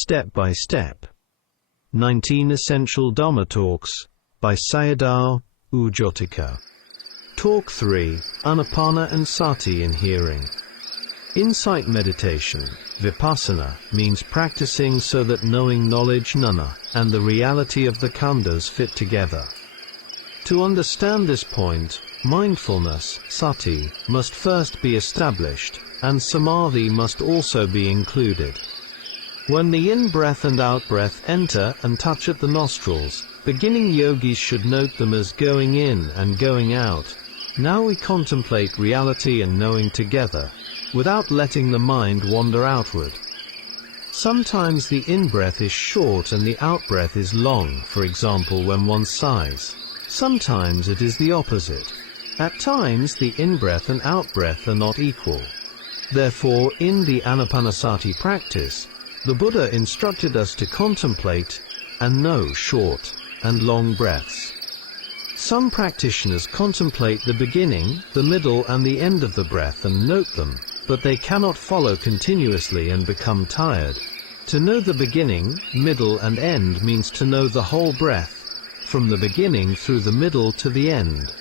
Step by Step. 19 Essential Dhamma Talks, by Sayadaw Jotika. Talk 3, Ānāpāna and Sati in Hearing. Insight meditation, vipassana, means practicing so that knowing knowledge Mun-A and the reality of the khandhas fit together. To understand this point, mindfulness, sati, must first be established, and samadhi must also be included. When the in-breath and out-breath enter and touch at the nostrils, beginning yogis should note them as going in and going out. Now we contemplate reality and knowing together, without letting the mind wander outward. Sometimes the in-breath is short and the out-breath is long, for example when one sighs. Sometimes it is the opposite. At times the in-breath and out-breath are not equal. Therefore, in the Ānāpāna practice, the Buddha instructed us to contemplate and know short and long breaths. Some practitioners contemplate the beginning, the middle and the end of the breath and note them, but they cannot follow continuously and become tired. To know the beginning, middle and end means to know the whole breath, from the beginning through the middle to the end.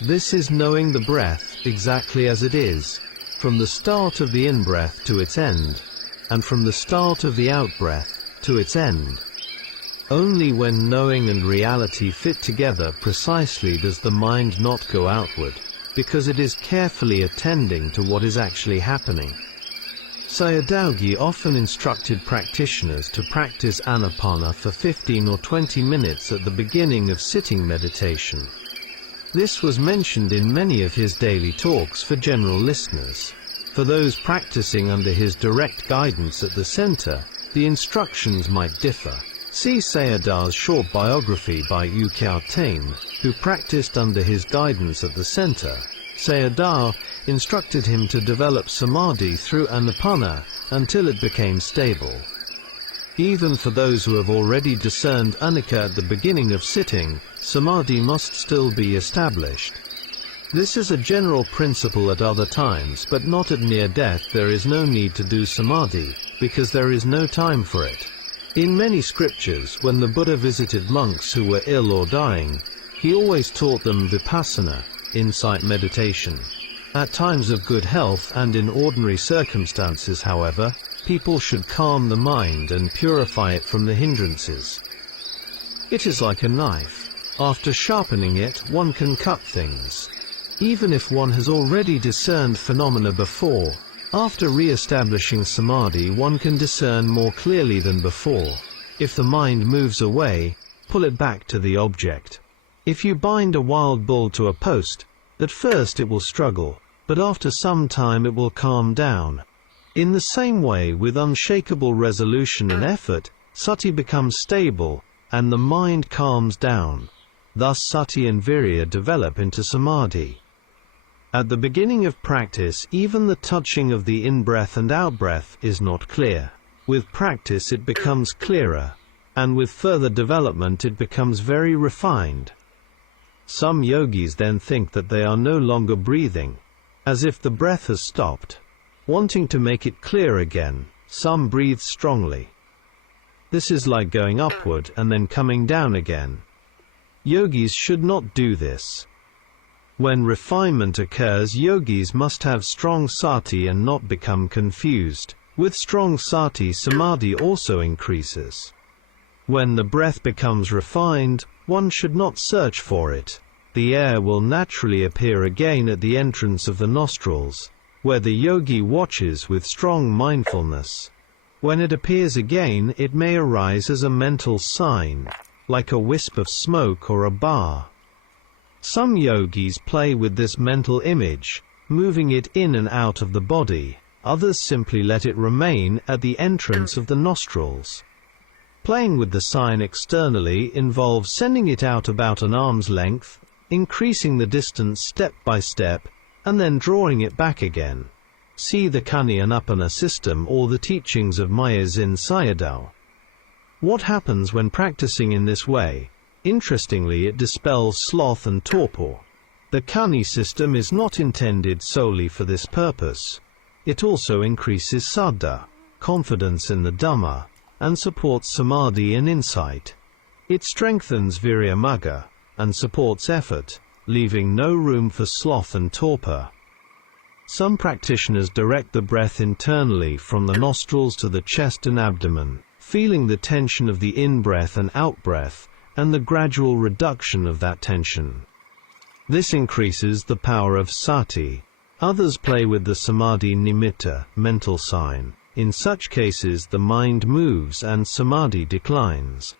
This is knowing the breath exactly as it is, from the start of the in-breath to its end, and from the start of the out-breath to its end. Only when knowing and reality fit together precisely does the mind not go outward, because it is carefully attending to what is actually happening. Sayadaw often instructed practitioners to practice Ānāpāna for 15 or 20 minutes at the beginning of sitting meditation. This was mentioned in many of his daily talks for general listeners. For those practicing under his direct guidance at the center, the instructions might differ. See Sayadaw's short biography by Bhikkhu Uttamo, who practiced under his guidance at the center. Sayadaw instructed him to develop samadhi through Ānāpāna until it became stable. Even for those who have already discerned anicca at the beginning of sitting, samadhi must still be established. This is a general principle at other times, but not at near death. There is no need to do samadhi, because there is no time for it. In many scriptures, when the Buddha visited monks who were ill or dying, he always taught them vipassana, insight meditation. At times of good health and in ordinary circumstances, however, people should calm the mind and purify it from the hindrances. It is like a knife. After sharpening it, one can cut things. Even if one has already discerned phenomena before, after re-establishing samadhi one can discern more clearly than before. If the mind moves away, pull it back to the object. If you bind a wild bull to a post, at first it will struggle, but after some time it will calm down. In the same way, with unshakable resolution and effort, sati becomes stable, and the mind calms down. Thus sati and virya develop into samadhi. At the beginning of practice, even the touching of the in-breath and out-breath is not clear. With practice it becomes clearer, and with further development it becomes very refined. Some yogis then think that they are no longer breathing, as if the breath has stopped. Wanting to make it clear again, some breathe strongly. This is like going upward and then coming down again. Yogis should not do this. When refinement occurs, yogis must have strong sati and not become confused. With strong sati, samadhi also increases. When the breath becomes refined, one should not search for it. The air will naturally appear again at the entrance of the nostrils, where the yogi watches with strong mindfulness. When it appears again, it may arise as a mental sign, like a wisp of smoke or a bar. Some yogis play with this mental image, moving it in and out of the body. Others simply let it remain at the entrance of the nostrils. Playing with the sign externally involves sending it out about an arm's length, increasing the distance step by step, and then drawing it back again. See the Ānāpāna system or the teachings of Miao in Sayadaw. What happens when practicing in this way? Interestingly, it dispels sloth and torpor. The Ānāpāna system is not intended solely for this purpose. It also increases saddha, confidence in the Dhamma, and supports samadhi and insight. It strengthens virya-magga, and supports effort, leaving no room for sloth and torpor. Some practitioners direct the breath internally from the nostrils to the chest and abdomen, feeling the tension of the in-breath and out-breath, and the gradual reduction of that tension. This increases the power of sati. Others play with the samadhi nimitta, mental sign. In such cases the mind moves and samadhi declines.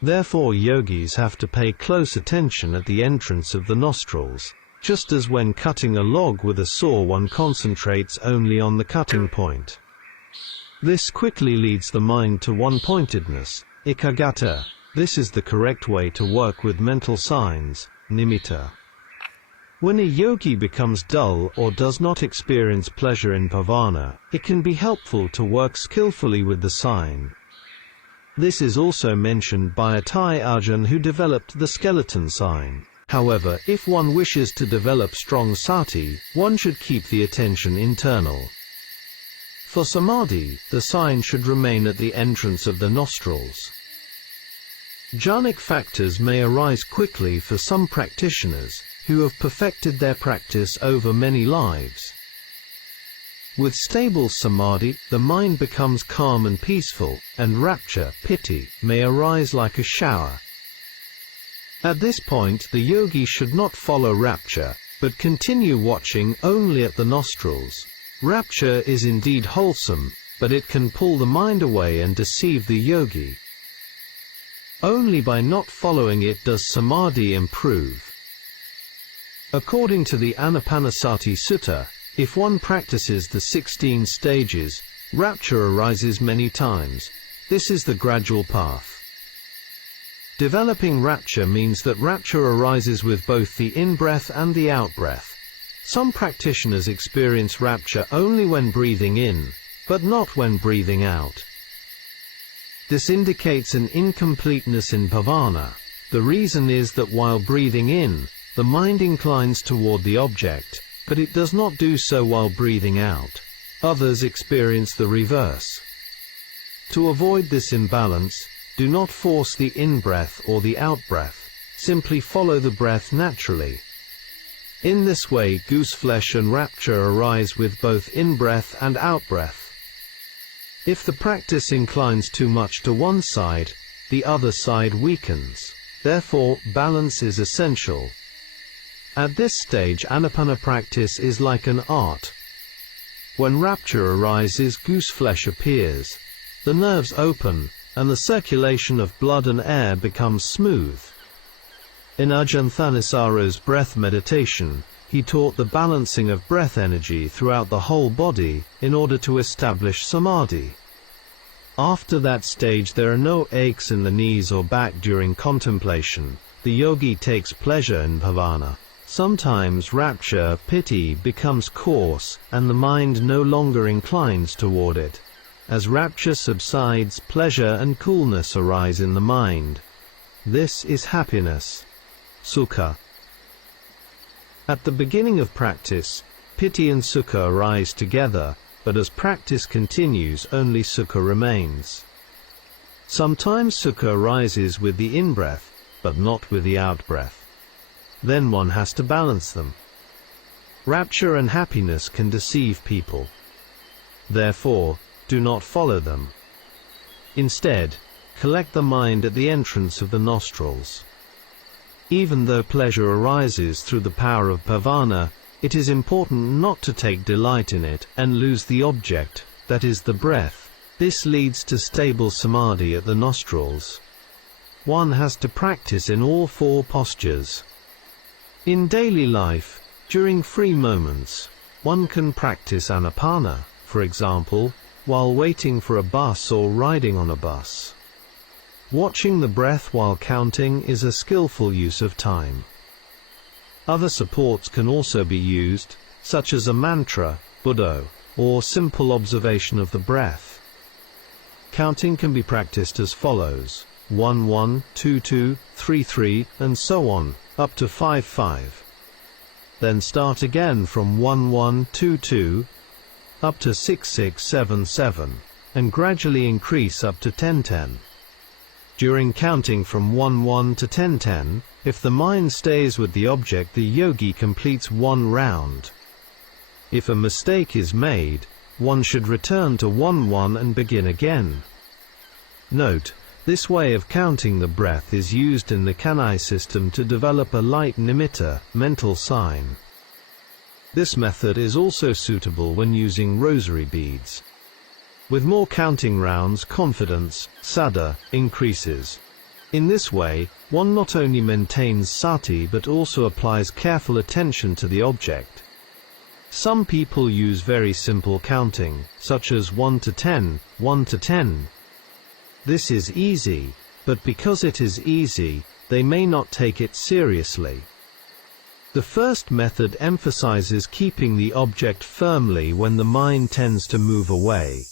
Therefore yogis have to pay close attention at the entrance of the nostrils. Just as when cutting a log with a saw one concentrates only on the cutting point. This quickly leads the mind to one-pointedness, ekaggata. This is the correct way to work with mental signs, nimitta. When a yogi becomes dull or does not experience pleasure in bhavana, it can be helpful to work skillfully with the sign. This is also mentioned by a Thai Ajahn who developed the skeleton sign. However, if one wishes to develop strong sati, one should keep the attention internal. For samadhi, the sign should remain at the entrance of the nostrils. Jhanic factors may arise quickly for some practitioners, who have perfected their practice over many lives. With stable samadhi, the mind becomes calm and peaceful, and rapture, piti, may arise like a shower. At this point the yogi should not follow rapture, but continue watching only at the nostrils. Rapture is indeed wholesome, but it can pull the mind away and deceive the yogi. Only by not following it does samadhi improve. According to the Ānāpāna and Sati Sutta, if one practices the 16 stages, rapture arises many times. This is the gradual path. Developing rapture means that rapture arises with both the in-breath and the out-breath. Some practitioners experience rapture only when breathing in, but not when breathing out. This indicates an incompleteness in bhavana. The reason is that while breathing in, the mind inclines toward the object, but it does not do so while breathing out. Others experience the reverse. To avoid this imbalance, do not force the in-breath or the out-breath, simply follow the breath naturally. In this way gooseflesh and rapture arise with both in-breath and out-breath. If the practice inclines too much to one side, the other side weakens. Therefore, balance is essential. At this stage Ānāpāna practice is like an art. When rapture arises, gooseflesh appears. The nerves open, and the circulation of blood and air becomes smooth. In Ajahn Thanisaro's breath meditation, he taught the balancing of breath energy throughout the whole body, in order to establish samadhi. After that stage there are no aches in the knees or back during contemplation. The yogi takes pleasure in bhavana. Sometimes rapture, piti, becomes coarse, and the mind no longer inclines toward it. As rapture subsides, pleasure and coolness arise in the mind. This is happiness, sukha. At the beginning of practice, piti and sukha arise together, but as practice continues only sukha remains. Sometimes sukha arises with the in-breath, but not with the out-breath. Then one has to balance them. Rapture and happiness can deceive people. Therefore, do not follow them. Instead, collect the mind at the entrance of the nostrils. Even though pleasure arises through the power of bhavana, it is important not to take delight in it and lose the object, that is the breath. This leads to stable samadhi at the nostrils. One has to practice in all four postures. In daily life, during free moments, one can practice Ānāpāna, for example, while waiting for a bus or riding on a bus. Watching the breath while counting is a skillful use of time. Other supports can also be used, such as a mantra, Buddho, or simple observation of the breath. Counting can be practiced as follows: 1 1, 2 2, 3 3, and so on, up to 5 5. Then start again from 1 1, 2 2, up to 6 6 7 7. and gradually increase up to 10-10. During counting from 1-1 to 10-10, if the mind stays with the object, the yogi completes one round. If a mistake is made, one should return to 1-1 and begin again. Note, this way of counting the breath is used in the kanai system to develop a light nimitta, mental sign. This method is also suitable when using rosary beads. With more counting rounds, confidence, saddha, increases. In this way, one not only maintains sati but also applies careful attention to the object. Some people use very simple counting, such as 1 to 10, 1 to 10. This is easy, but because it is easy, they may not take it seriously. The first method emphasizes keeping the object firmly when the mind tends to move away.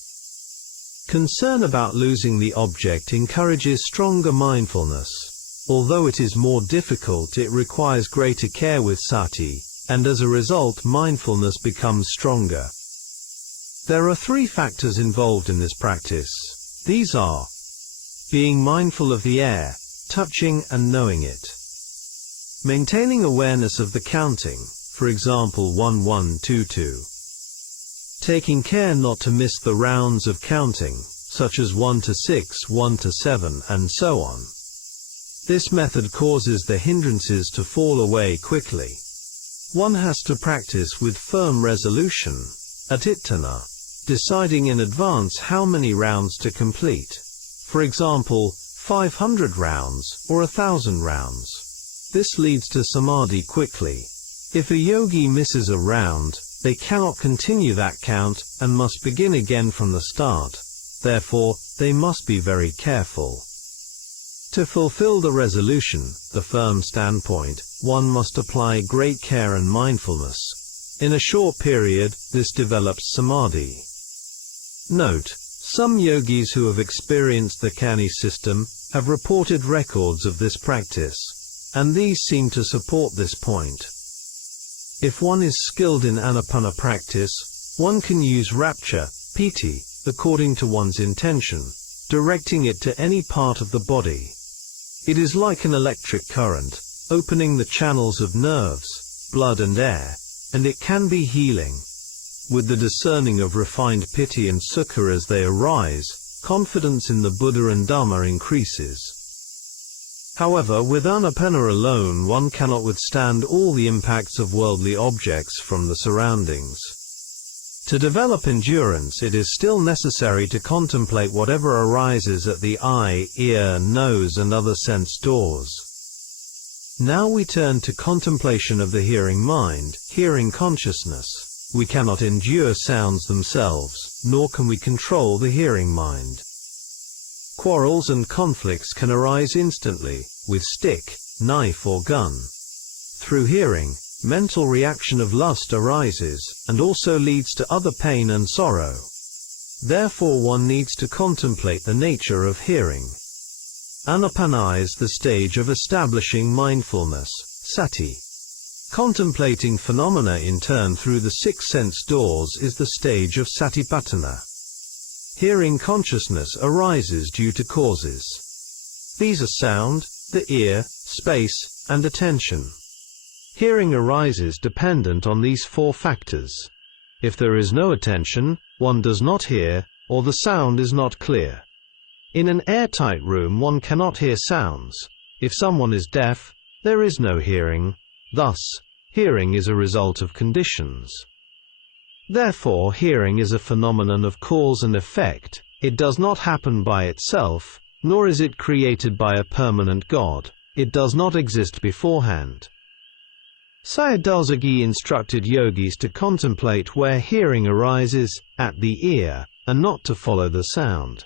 Concern about losing the object encourages stronger mindfulness. Although it is more difficult, it requires greater care with sati, and as a result mindfulness becomes stronger. There are three factors involved in this practice. These are being mindful of the air, touching and knowing it. Maintaining awareness of the counting, for example 1-1-2-2. Taking care not to miss the rounds of counting, such as 1 to 6, 1 to 7, and so on. This method causes the hindrances to fall away quickly. One has to practice with firm resolution, atittana, deciding in advance how many rounds to complete. For example, 500 rounds or 1,000 rounds. This leads to samadhi quickly. If a yogi misses a round, they cannot continue that count and must begin again from the start. Therefore, they must be very careful. To fulfill the resolution, the firm standpoint, one must apply great care and mindfulness. In a short period, this develops samadhi. Note, some yogis who have experienced the Kani system have reported records of this practice, and these seem to support this point. If one is skilled in Ānāpāna practice, one can use rapture, piti, according to one's intention, directing it to any part of the body. It is like an electric current, opening the channels of nerves, blood and air, and it can be healing. With the discerning of refined piti and sukha as they arise, confidence in the Buddha and Dhamma increases. However, with Ānāpāna alone one cannot withstand all the impacts of worldly objects from the surroundings. To develop endurance, it is still necessary to contemplate whatever arises at the eye, ear, nose and other sense doors. Now we turn to contemplation of the hearing mind, hearing consciousness. We cannot endure sounds themselves, nor can we control the hearing mind. Quarrels and conflicts can arise instantly, with stick, knife or gun. Through hearing, mental reaction of lust arises, and also leads to other pain and sorrow. Therefore one needs to contemplate the nature of hearing. Ānāpāna is the stage of establishing mindfulness, sati. Contemplating phenomena in turn through the 6 sense doors is the stage of satipatthana. Hearing consciousness arises due to causes. These are sound, the ear, space, and attention. Hearing arises dependent on these 4 factors. If there is no attention, one does not hear, or the sound is not clear. In an airtight room one cannot hear sounds. If someone is deaf, there is no hearing. Thus, hearing is a result of conditions. Therefore, hearing is a phenomenon of cause and effect. It does not happen by itself, nor is it created by a permanent God. It does not exist beforehand. Sayadaw Jotika instructed yogis to contemplate where hearing arises, at the ear, and not to follow the sound.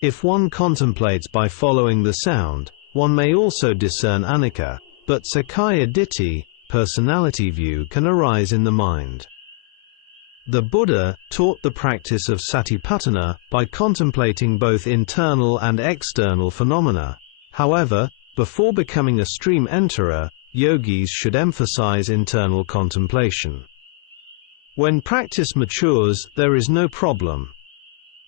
If one contemplates by following the sound, one may also discern anicca, but sakkaya ditthi, personality view, can arise in the mind. The Buddha taught the practice of satipatthana by contemplating both internal and external phenomena. However, before becoming a stream enterer, yogis should emphasize internal contemplation. When practice matures, there is no problem.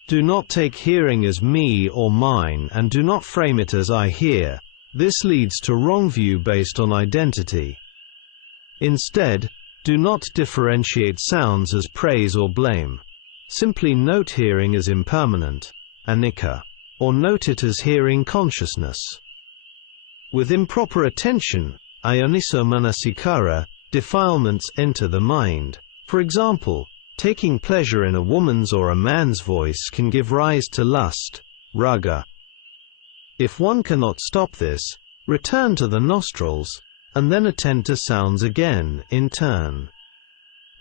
Do not take hearing as me or mine and do not frame it as I hear. This leads to wrong view based on identity. Instead, do not differentiate sounds as praise or blame. Simply note hearing as impermanent, anicca, or note it as hearing consciousness. With improper attention, ayoniso manasikara, defilements enter the mind. For example, taking pleasure in a woman's or a man's voice can give rise to lust, raga. If one cannot stop this, return to the nostrils, and then attend to sounds again, in turn.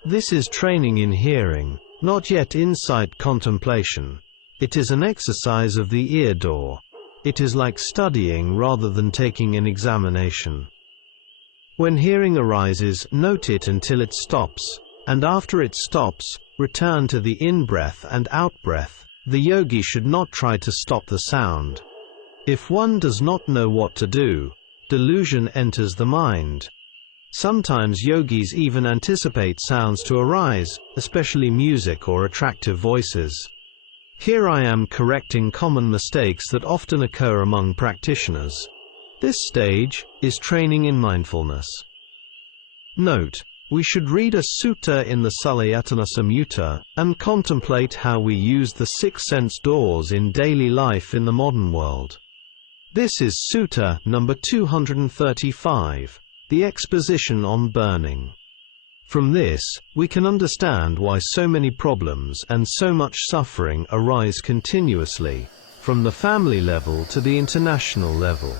This is training in hearing, not yet insight contemplation. It is an exercise of the ear door. It is like studying rather than taking an examination. When hearing arises, note it until it stops, and after it stops, return to the in-breath and out-breath. The yogi should not try to stop the sound. If one does not know what to do, delusion enters the mind. Sometimes yogis even anticipate sounds to arise, especially music or attractive voices. Here I am correcting common mistakes that often occur among practitioners. This stage is training in mindfulness. Note: we should read a sutta in the Salayatana Samyutta and contemplate how we use the 6 sense doors in daily life in the modern world. This is Sutta number 235, the exposition on burning. From this, we can understand why so many problems and so much suffering arise continuously, from the family level to the international level.